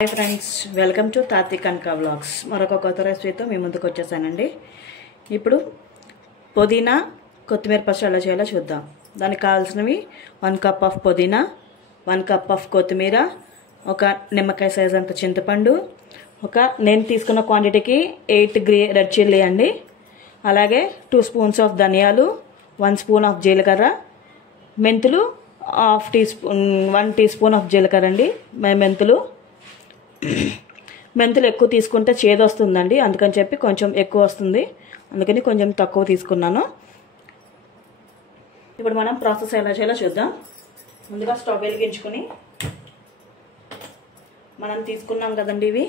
Hi friends, welcome to Tati Kanaka vlogs. మరొక కొత్త రెసిపీతో మీ ముందుకు వచ్చేసానండి. ఇప్పుడు పుదీనా కొత్తిమీర పచ్చడి ఎలా చేయాలో చూద్దాం. దానికి కావాల్సినవి 1 కప్ ఆఫ్ పుదీనా, 1 కప్ ఆఫ్ కొత్తిమీర, ఒక నిమ్మకాయ సైజ్ అంత చింతపండు, నేను తీసుకున్న క్వాంటిటీకి 8 రెడ్ చిల్లీ అండి, అలాగే 2 స్పూన్స్ ఆఫ్ ధనియాలు, 1 స్పూన్ ఆఫ్ జీలకర్ర, మెంతులు 1 టీ స్పూన్ ఆఫ్ జీలకర్ర అండి. మెంతులు ఎక్కువ తీసుకుంటే చేదు వస్తుందండి, అందుకని చెప్పి కొంచెం ఎక్కువ వస్తుంది, అందుకని కొంచెం తక్కువ తీసుకున్నాను. ఇప్పుడు మనం ప్రాసెస్ ఎలా చేయాలో చూద్దాం. ముందుగా స్టవ్ వెలిగించుకొని మనం తీసుకున్నాం కదండి ఇవి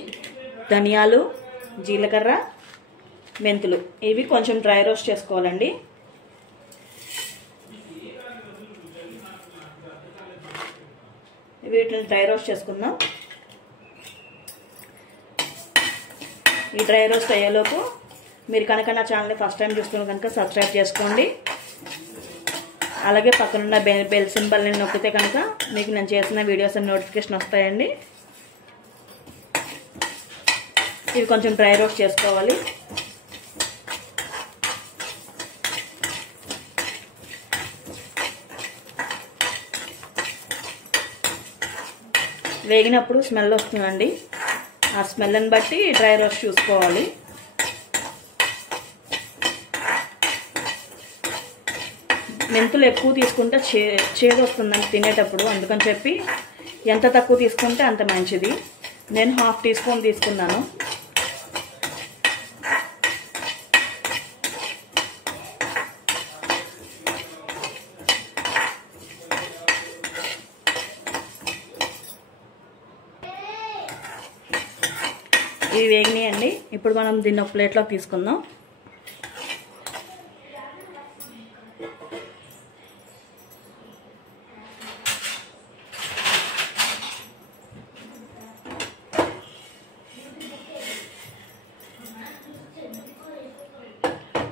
ధనియాలు, జీలకర్ర, మెంతులు, ఇవి కొంచెం డ్రై రోస్ట్ చేసుకోవాలండి. వీటిని డ్రై రోస్ట్ చేసుకుందాం. ఈ డ్రై రోస్ట్ అయ్యేలోపు మీరు కనుక నా ఛానల్ని ఫస్ట్ టైం చూస్తున్న కనుక సబ్స్క్రైబ్ చేసుకోండి. అలాగే పక్కనున్న బెల్ సింబల్ని నొక్కితే కనుక మీకు నేను చేసిన వీడియోస్ అన్ని నోటిఫికేషన్ వస్తాయండి. ఇవి కొంచెం డ్రై రోస్ట్ చేసుకోవాలి. వేగినప్పుడు స్మెల్ వస్తుందండి, ఆ స్మెల్ని బట్టి డ్రై రోస్ట్ చూసుకోవాలి. మెంతులు ఎక్కువ తీసుకుంటే చేదు వస్తుందండి తినేటప్పుడు, అందుకని చెప్పి ఎంత తక్కువ తీసుకుంటే అంత మంచిది. నేను 1/2 టీ స్పూన్ తీసుకున్నాను. ఇవి వేగినాయండి. ఇప్పుడు మనం దీన్ని ఒక ప్లేట్లోకి తీసుకుందాం.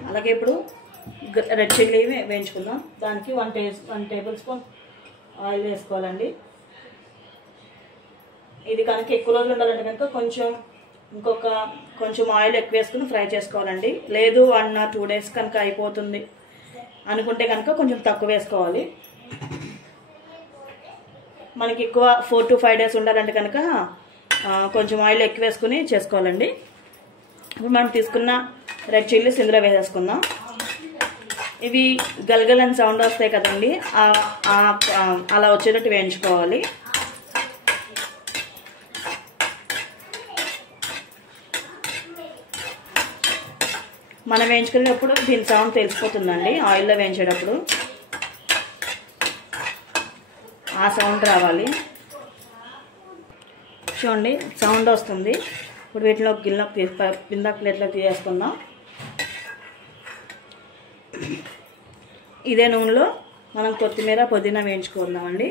అలాగే ఇప్పుడు రెడ్ చిల్లీ వేయించుకుందాం. దానికి 1 టేబుల్ స్పూన్ ఆయిల్ వేసుకోవాలండి. ఇది కనుక ఎక్కువ రోజులు ఉండాలంటే కనుక కొంచెం ఆయిల్ ఎక్కువ వేసుకుని ఫ్రై చేసుకోవాలండి. లేదు 1 or 2 days కనుక అయిపోతుంది అనుకుంటే కనుక కొంచెం తక్కువ వేసుకోవాలి. మనకి ఎక్కువ 4 to 5 days ఉండాలంటే కనుక కొంచెం ఆయిల్ ఎక్కువ వేసుకుని చేసుకోవాలండి. ఇప్పుడు మనం తీసుకున్న రెడ్ చిల్లీస్ ఇందులో వేసేసుకుందాం. ఇవి గలగలని సౌండ్ వస్తాయి కదండి, అలా వచ్చేటట్టు వేయించుకోవాలి. మనం వేయించుకునేటప్పుడు దీని సౌండ్ తెలిసిపోతుందండి. ఆయిల్లో వేయించేటప్పుడు ఆ సౌండ్ రావాలి. చూడండి సౌండ్ వస్తుంది. ఇప్పుడు వీటిలో కింద ప్లేట్లో తీసేసుకుందాం. ఇదే నూనెలో మనం కొత్తిమీర, పుదీనా వేయించుకుందామండి.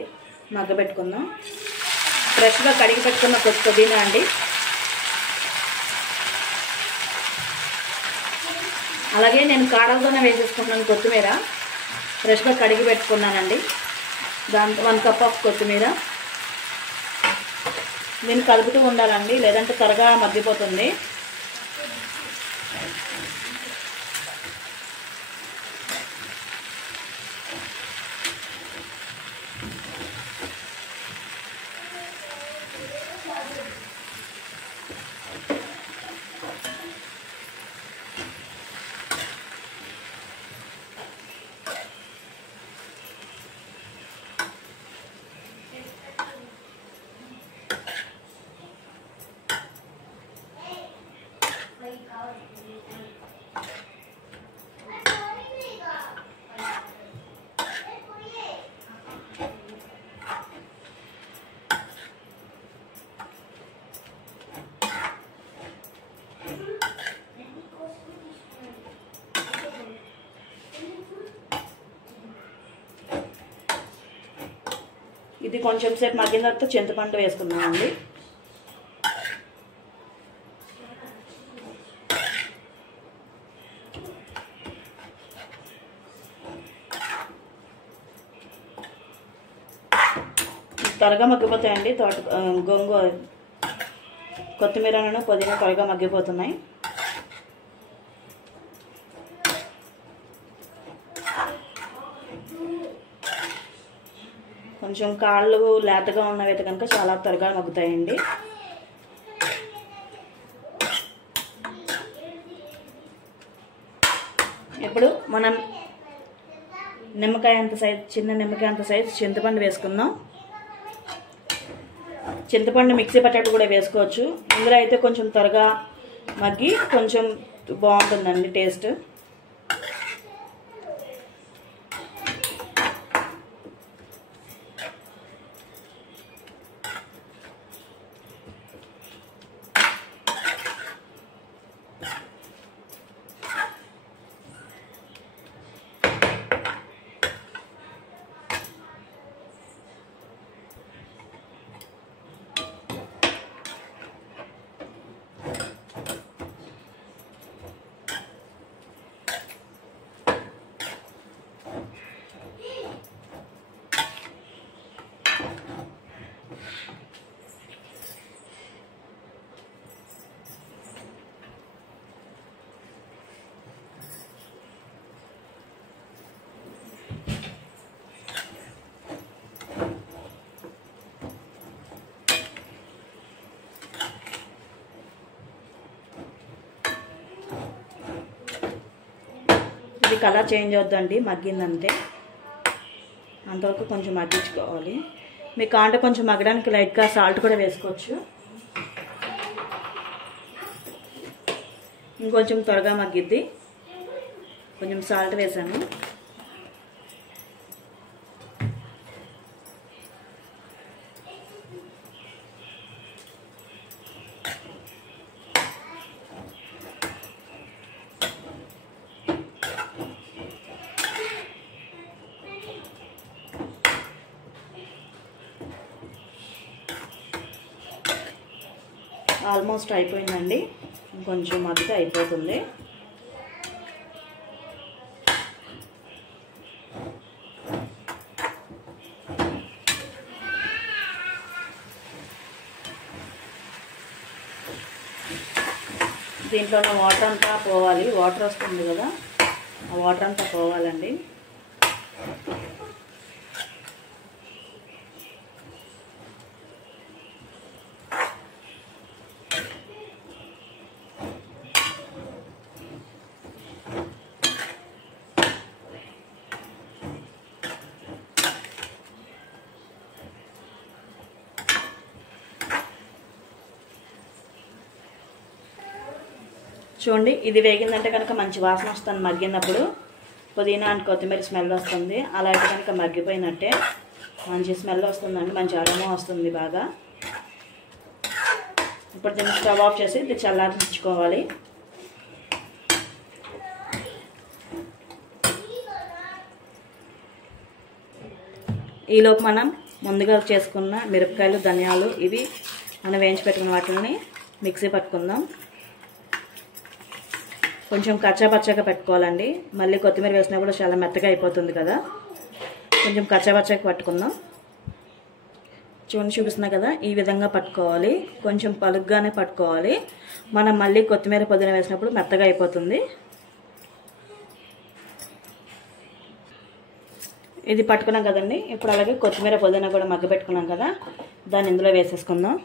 మగ్గబెట్టుకుందాం. ఫ్రెష్గా కడిగి పెట్టుకున్న పుదీనా అండి. అలాగే నేను కాడలతోనే వేసేసుకుంటున్నాను కొత్తిమీర. ఫ్రెష్గా కడిగి పెట్టుకున్నానండి. దాంతో 1 కప్ ఆఫ్ కొత్తిమీర. దీన్ని కలుపుతూ ఉండాలండి, లేదంటే త్వరగా మగ్గిపోతుంది. ఇది కొంచెం సేపు మగ్గిన తర్వాత చింతపండు వేసుకుందామండి. త్వరగా మగ్గిపోతాయండి గోంగూర కొత్తిమీరను పుదీనా త్వరగా మగ్గిపోతున్నాయి. కొంచెం కాళ్ళు లేతగా ఉన్నవైతే కనుక చాలా త్వరగా మగ్గుతాయండి. ఇప్పుడు మనం నిమ్మకాయ అంత సైజు, చిన్న నిమ్మకాయ అంత సైజు చింతపండు వేసుకుందాం. చింతపండు మిక్సీ పట్టేట్టు కూడా వేసుకోవచ్చు. ఇందులో అయితే కొంచెం త్వరగా మగ్గి కొంచెం బాగుంటుందండి టేస్ట్. ఇది కలర్ చేంజ్ అవుద్దండి మగ్గిందంటే, అంతవరకు కొంచెం మగ్గించుకోవాలి. మీకు కాంటే కొంచెం మగ్గడానికి లైట్గా సాల్ట్ కూడా వేసుకోవచ్చు. ఇంకొంచెం త్వరగా మగ్గిద్ది. కొంచెం సాల్ట్ వేసాను. ఆల్మోస్ట్ అయిపోయిందండి. ఇంకొంచెం మగ్గితే అయిపోతుంది. దీంట్లో ఉన్న వాటర్ అంతా పోవాలి. వాటర్ వస్తుంది కదా, ఆ వాటర్ అంతా పోవాలండి. చూడండి, ఇది వేగిందంటే కనుక మంచి వాసన వస్తుంది. మగ్గినప్పుడు పుదీనా అండ్ కొత్తిమీర స్మెల్ వస్తుంది. అలా అయితే కనుక మగ్గిపోయినట్టే మంచి స్మెల్ వస్తుందండి, మంచి అరోమా వస్తుంది బాగా. ఇప్పుడు దీన్ని స్టవ్ ఆఫ్ చేసి ఇది చల్లారించుకోవాలి. ఈలోపు మనం ముందుగా చేసుకున్న మిరపకాయలు, ధనియాలు ఇవి మనం వేయించి పెట్టుకున్న వాటిని మిక్సీ పట్టుకుందాం. కొంచెం కచ్చాపచ్చాగా పెట్టుకోవాలండి. మళ్ళీ కొత్తిమీర వేసినప్పుడు చాలా మెత్తగా అయిపోతుంది కదా, కొంచెం కచ్చాపచ్చాగా పట్టుకుందాం. చూపిస్తున్నా కదా, ఈ విధంగా పట్టుకోవాలి. కొంచెం పలుగ్గానే పట్టుకోవాలి. మనం మళ్ళీ కొత్తిమీర పుదీనా వేసినప్పుడు మెత్తగా అయిపోతుంది. ఇది పట్టుకున్నాం కదండి. ఇప్పుడు అలాగే కొత్తిమీర పుదీనా కూడా మగ్గ పెట్టుకున్నాం కదా, దాన్ని ఇందులో వేసేసుకుందాం.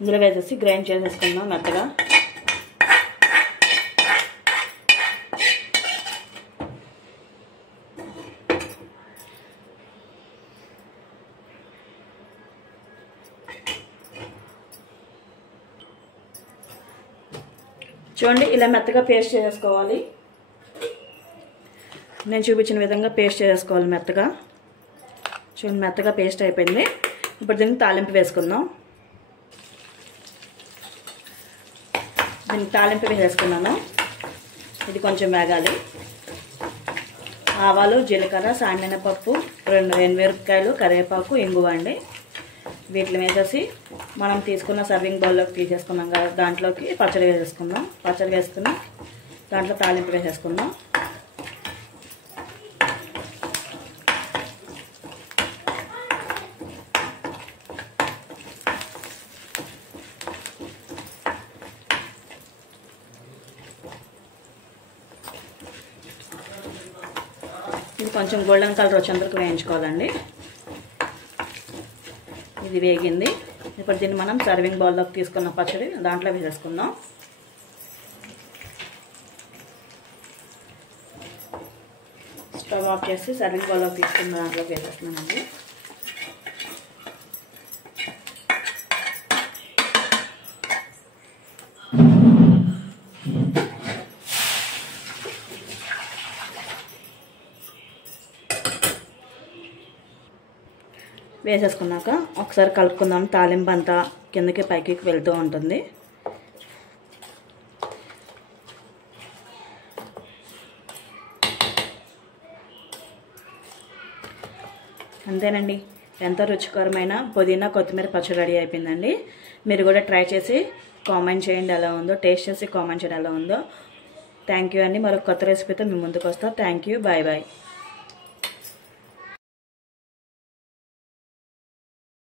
ఇందులో వేసేసి గ్రైండ్ చేసేసుకుందాం మెత్తగా. చూడండి, ఇలా మెత్తగా పేస్ట్ చేసుకోవాలి. నేను చూపించిన విధంగా పేస్ట్ చేసుకోవాలి మెత్తగా. చూడండి, మెత్తగా పేస్ట్ అయిపోయింది. ఇప్పుడు దీన్ని తాలింపు వేసుకుందాం. దీనికి తాలింపు వేసేసుకున్నాను. ఇది కొంచెం వేగాలి. ఆవాలు, జీలకర్ర, సాండినపప్పు, 2 ఎండుమిరపకాయలు, కరివేపాకు, ఇంగువ అండి. వీటిని వేసేసి మనం తీసుకున్న సర్వింగ్ బౌల్లోకి తీసేసుకున్నాం కదా, దాంట్లోకి పచ్చడి వేసేసుకుందాం. పచ్చడి వేసుకుని దాంట్లో తాలింపు వేసేసుకుందాం. కొంచెం గోల్డెన్ కలర్ వచ్చేంతవరకు వేయించుకోవాలండి. ఇది వేగింది. ఇప్పుడు దీన్ని మనం సర్వింగ్ బౌల్లోకి తీసుకున్న పచ్చడి దాంట్లో వేసేసుకుందాం. స్టవ్ ఆఫ్ చేసి సర్వింగ్ బౌల్లోకి తీసుకున్న దాంట్లోకి వేసేస్తున్నానండి. వేసేసుకున్నాక ఒకసారి కలుపుకుందాం. తాలింపు అంతా కిందకి పైకి వెళ్తూ ఉంటుంది. అంతేనండి, ఎంతో రుచికరమైన పుదీనా కొత్తిమీర పచ్చడి రెడీ అయిపోయిందండి. మీరు కూడా ట్రై చేసి కామెంట్ చేయండి ఎలా ఉందో, టేస్ట్ చేసి కామెంట్ చేయండి ఎలా ఉందో. థ్యాంక్ యూ అండి. మరొక కొత్త రెసిపీతో మీ ముందుకు వస్తా. Thank you. Bye bye.